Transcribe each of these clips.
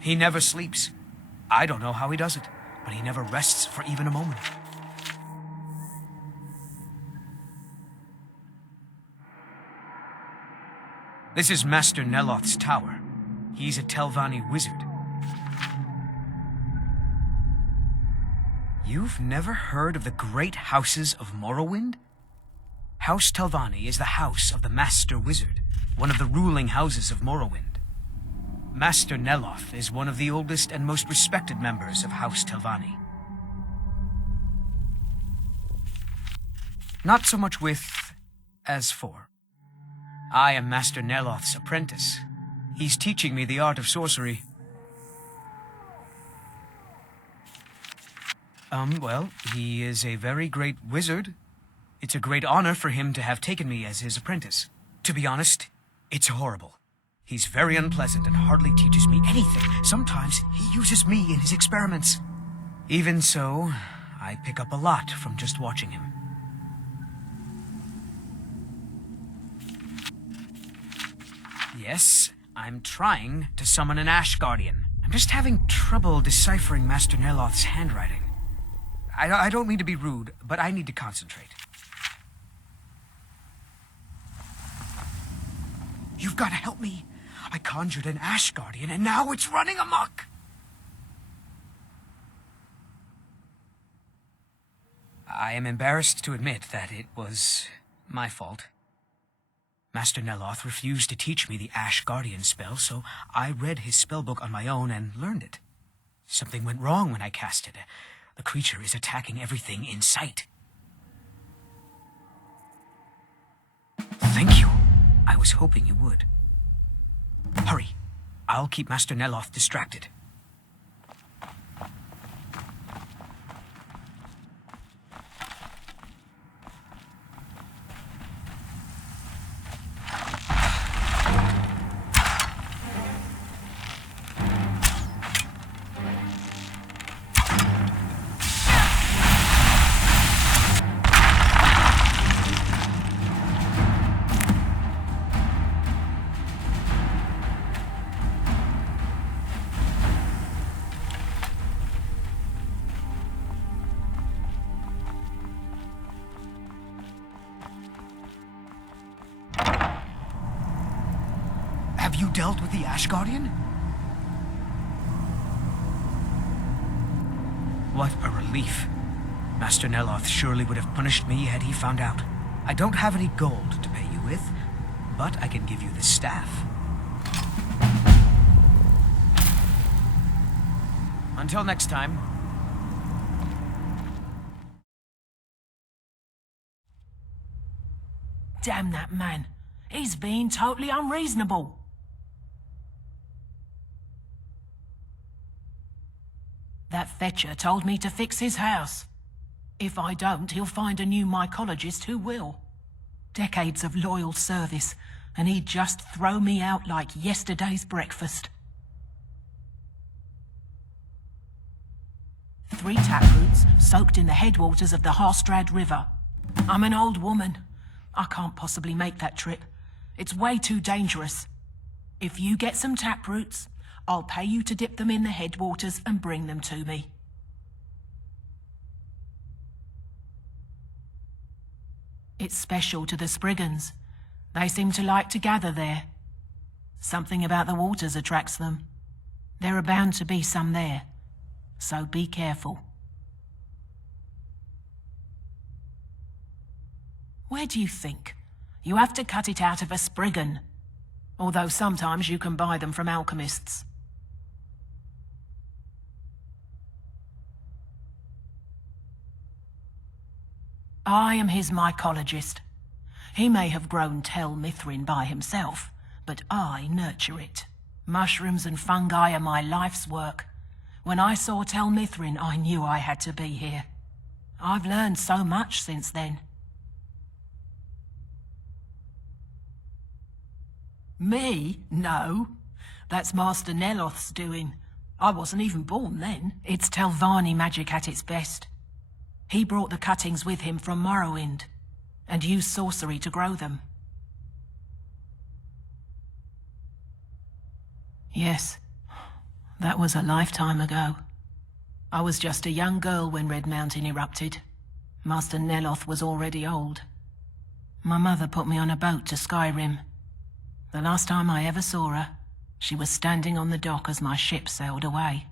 He never sleeps. I don't know how he does it, but he never rests for even a moment. This is Master Neloth's tower. He's a Telvanni wizard. You've never heard of the great houses of Morrowind? House Telvanni is the house of the Master Wizard, one of the ruling houses of Morrowind. Master Neloth is one of the oldest and most respected members of House Telvanni. Not so much with, as for. I am Master Neloth's apprentice. He's teaching me the art of sorcery. Well, he is a very great wizard. It's a great honor for him to have taken me as his apprentice. To be honest, it's horrible. He's very unpleasant and hardly teaches me anything. Sometimes he uses me in his experiments. Even so, I pick up a lot from just watching him. Yes, I'm trying to summon an Ash Guardian. I'm just having trouble deciphering Master Neloth's handwriting. I don't mean to be rude, but I need to concentrate. You've got to help me. I conjured an Ash Guardian, and now it's running amok. I am embarrassed to admit that it was my fault. Master Neloth refused to teach me the Ash Guardian spell, so I read his spellbook on my own and learned it. Something went wrong when I cast it. The creature is attacking everything in sight. Thank you. I was hoping you would. Hurry. I'll keep Master Neloth distracted. Have you dealt with the Ash Guardian? What a relief. Master Neloth surely would have punished me had he found out. I don't have any gold to pay you with, but I can give you the staff. Until next time. Damn that man. He's being totally unreasonable. That fetcher told me to fix his house. If I don't, he'll find a new mycologist who will. Decades of loyal service, and he'd just throw me out like yesterday's breakfast. 3 taproots soaked in the headwaters of the Harstrad River. I'm an old woman. I can't possibly make that trip. It's way too dangerous. If you get some taproots, I'll pay you to dip them in the headwaters and bring them to me. It's special to the Spriggans. They seem to like to gather there. Something about the waters attracts them. There are bound to be some there, so be careful. Where do you think? You have to cut it out of a Spriggan, although sometimes you can buy them from alchemists. I am his mycologist. He may have grown Tel Mithryn by himself, but I nurture it. Mushrooms and fungi are my life's work. When I saw Tel Mithryn, I knew I had to be here. I've learned so much since then. Me? No. That's Master Neloth's doing. I wasn't even born then. It's Telvanni magic at its best. He brought the cuttings with him from Morrowind, and used sorcery to grow them. Yes, That was a lifetime ago. I was just a young girl when Red Mountain erupted. Master Neloth was already old. My mother put me on a boat to Skyrim. The last time I ever saw her, she was standing on the dock as my ship sailed away.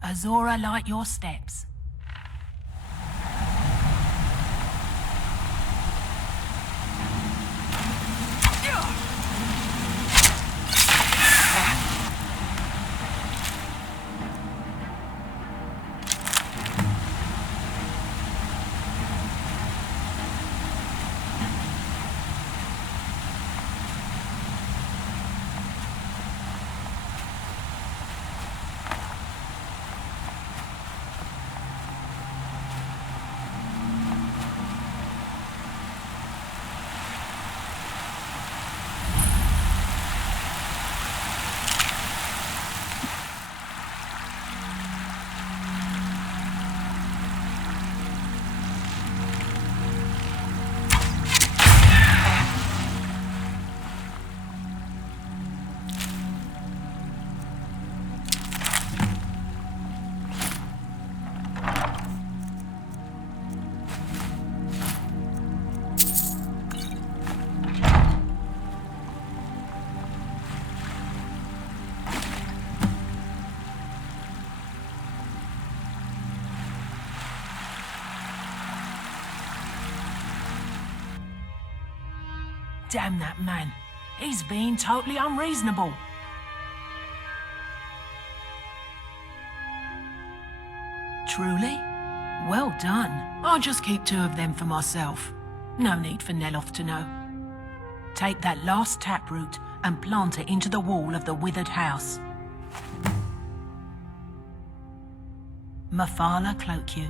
Azora, light your steps. Damn that man. He's being totally unreasonable. Truly? Well done. I'll just keep 2 of them for myself. No need for Neloth to know. Take that last taproot and plant it into the wall of the withered house. Mafala cloak you.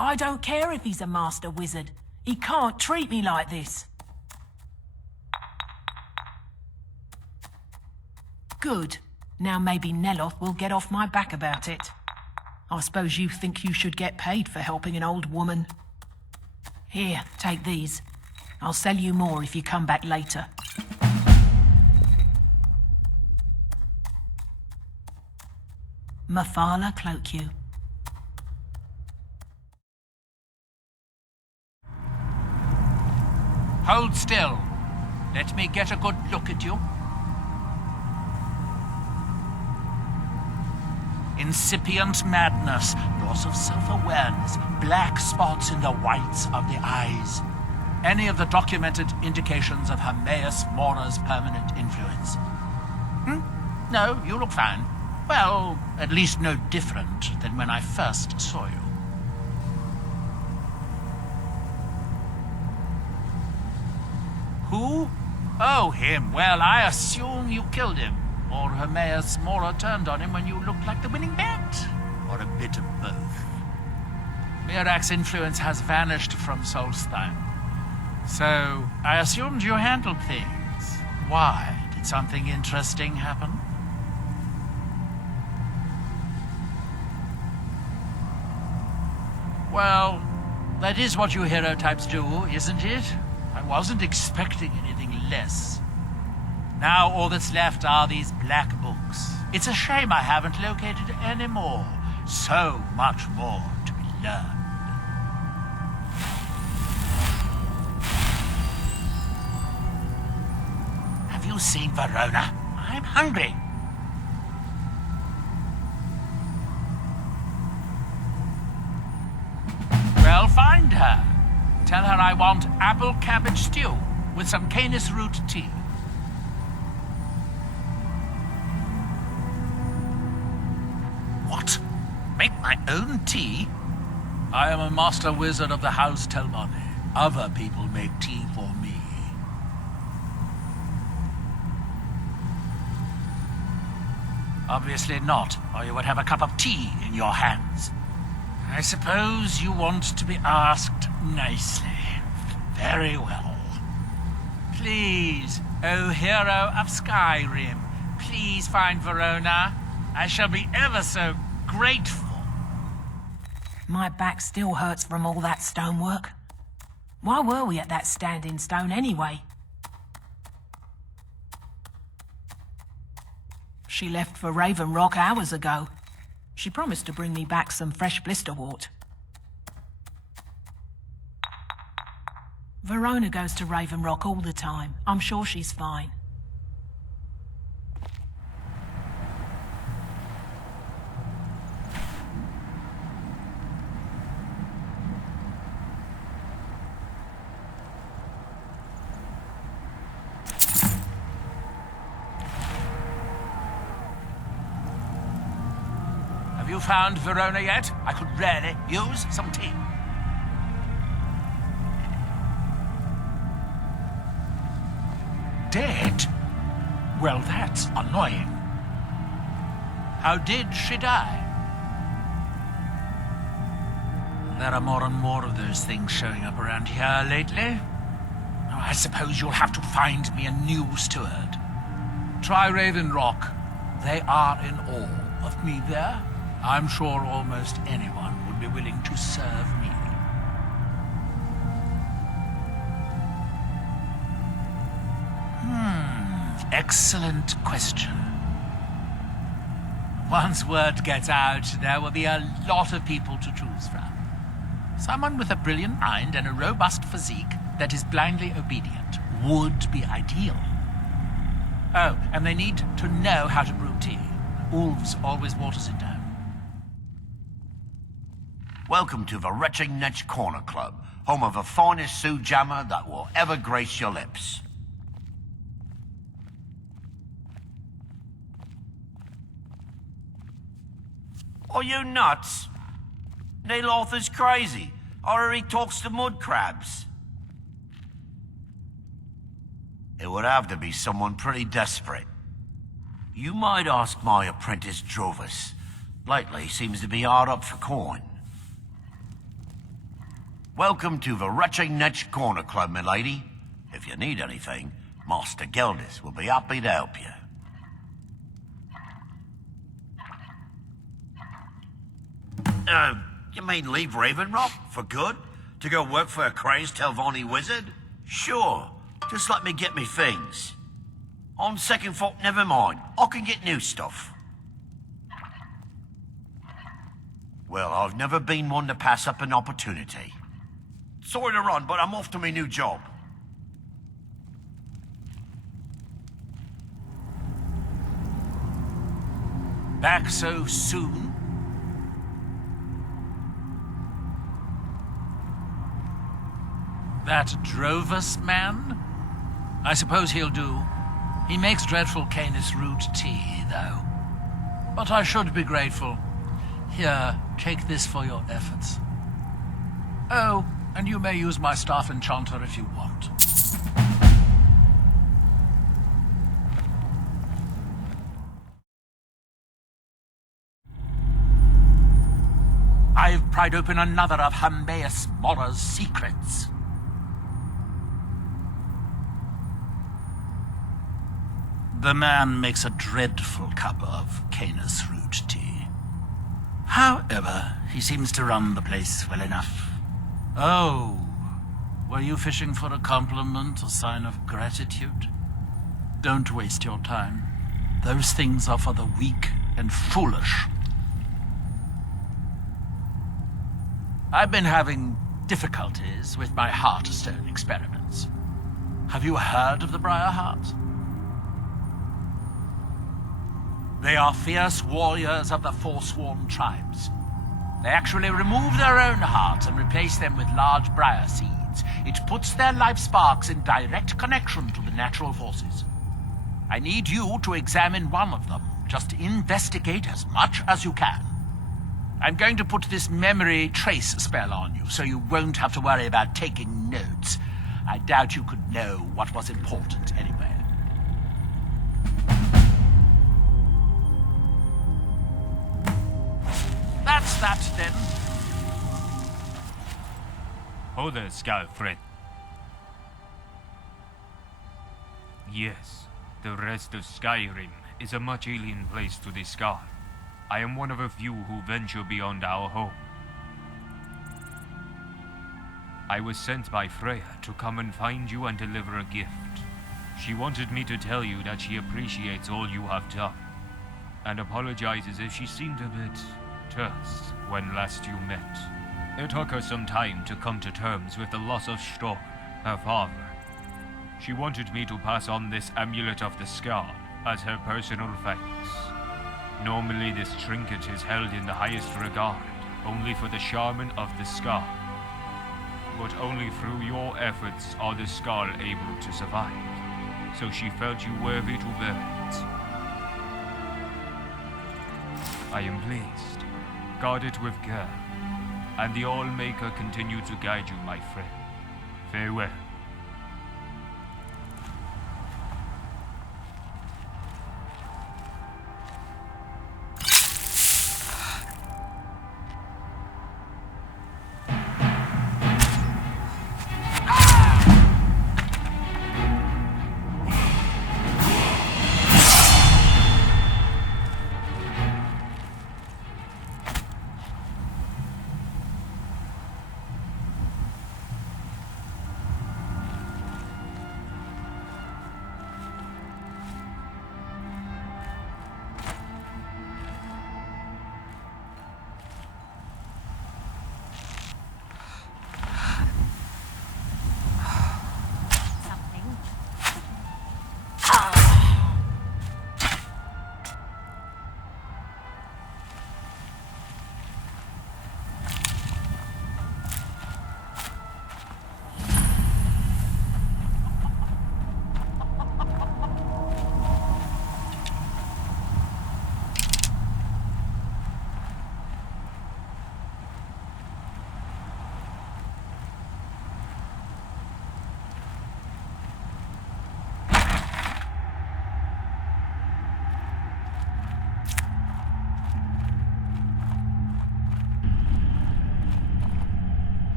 I don't care if he's a master wizard. He can't treat me like this. Good. Now maybe Neloth will get off my back about it. I suppose you think you should get paid for helping an old woman. Here, take these. I'll sell you more if you come back later. Mafala cloak you. Hold still. Let me get a good look at you. Incipient madness, loss of self-awareness, black spots in the whites of the eyes. Any of the documented indications of Hermaeus Mora's permanent influence. No, you look fine. Well, at least no different than when I first saw you. Who? Oh, him. Well, I assume you killed him. Or Hermaeus Mora turned on him when you looked like the winning bet. Or a bit of both. Mirak's influence has vanished from Solstheim. So, I assumed you handled things. Why? Did something interesting happen? Well, that is what you hero types do, isn't it? I wasn't expecting anything less. Now all that's left are these black books. It's a shame I haven't located any more. So much more to be learned. Have you seen Verona? I'm hungry. Well, find her. Tell her I want apple cabbage stew with some canis root tea. What? Make my own tea? I am a master wizard of the House Telmani. Other people make tea for me. Obviously not, or you would have a cup of tea in your hands. I suppose you want to be asked nicely. Very well. Please, O hero of Skyrim, please find Verona. I shall be ever so grateful. My back still hurts from all that stonework. Why were we at that standing stone anyway? She left for Raven Rock hours ago. She promised to bring me back some fresh blisterwort. Verona goes to Raven Rock all the time. I'm sure she's fine. Have you found Verona yet? I could really use some tea. Dead? Well, that's annoying. How did she die? There are more and more of those things showing up around here lately. Oh, I suppose you'll have to find me a new steward. Try Raven Rock. They are in awe of me there. I'm sure almost anyone would be willing to serve me. Excellent question. Once word gets out, there will be a lot of people to choose from. Someone with a brilliant mind and a robust physique that is blindly obedient would be ideal. Oh, and they need to know how to brew tea. Ulves always waters it down. Welcome to the Retching Netch Corner Club, home of the finest Sioux jammer that will ever grace your lips. Are you nuts? Neloth is crazy, or he talks to mud crabs. It would have to be someone pretty desperate. You might ask my apprentice Drovis. Lately seems to be hard up for coin. Welcome to the Retching Netch Corner Club, milady. If you need anything, Master Geldis will be happy to help you. You mean leave Raven Rock for good? To go work for a crazed Telvanni wizard? Sure, just let me get me things. On second thought, never mind. I can get new stuff. Well, I've never been one to pass up an opportunity. Sorry to run, but I'm off to my new job. Back so soon? That Drovis man? I suppose he'll do. He makes dreadful Canis root tea, though. But I should be grateful. Here, take this for your efforts. Oh, and you may use my staff enchanter if you want. I've pried open another of Humbeus Morra's secrets. The man makes a dreadful cup of Canis root tea. However, he seems to run the place well enough. Oh, were you fishing for a compliment, a sign of gratitude? Don't waste your time. Those things are for the weak and foolish. I've been having difficulties with my Heartstone experiments. Have you heard of the Briarheart? They are fierce warriors of the Forsworn tribes. They actually remove their own hearts and replace them with large briar seeds. It puts their life sparks in direct connection to the natural forces. I need you to examine one of them. Just investigate as much as you can. I'm going to put this memory trace spell on you, so you won't have to worry about taking notes. I doubt you could know what was important anyway. That's that, then. Hold there, Scout Fred. Yes, the rest of Skyrim is a much alien place to this Scar. I am one of a few who venture beyond our home. I was sent by Freya to come and find you and deliver a gift. She wanted me to tell you that she appreciates all you have done, and apologizes if she seemed a bit terse when last you met. It took her some time to come to terms with the loss of Storm, her father. She wanted me to pass on this amulet of the Scar as her personal thanks. Normally this trinket is held in the highest regard, only for the shaman of the Scar. But only through your efforts are the Scar able to survive, so she felt you worthy to bear it. I am pleased. Guard it with care, and the All-Maker continue to guide you, my friend. Farewell.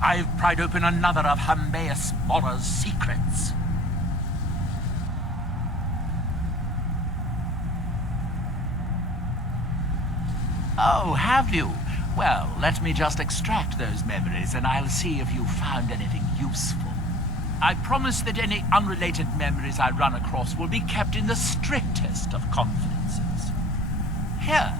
I've pried open another of Humbeus Mora's secrets. Oh, have you? Well, let me just extract those memories and I'll see if you've found anything useful. I promise that any unrelated memories I run across will be kept in the strictest of confidences. Here,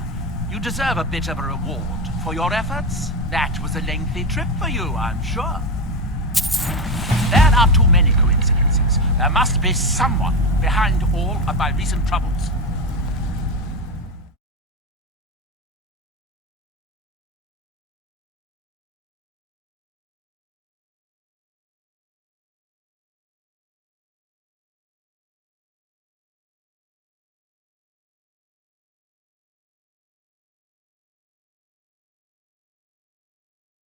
you deserve a bit of a reward for your efforts. That was a lengthy trip for you, I'm sure. There are too many coincidences. There must be someone behind all of my recent troubles.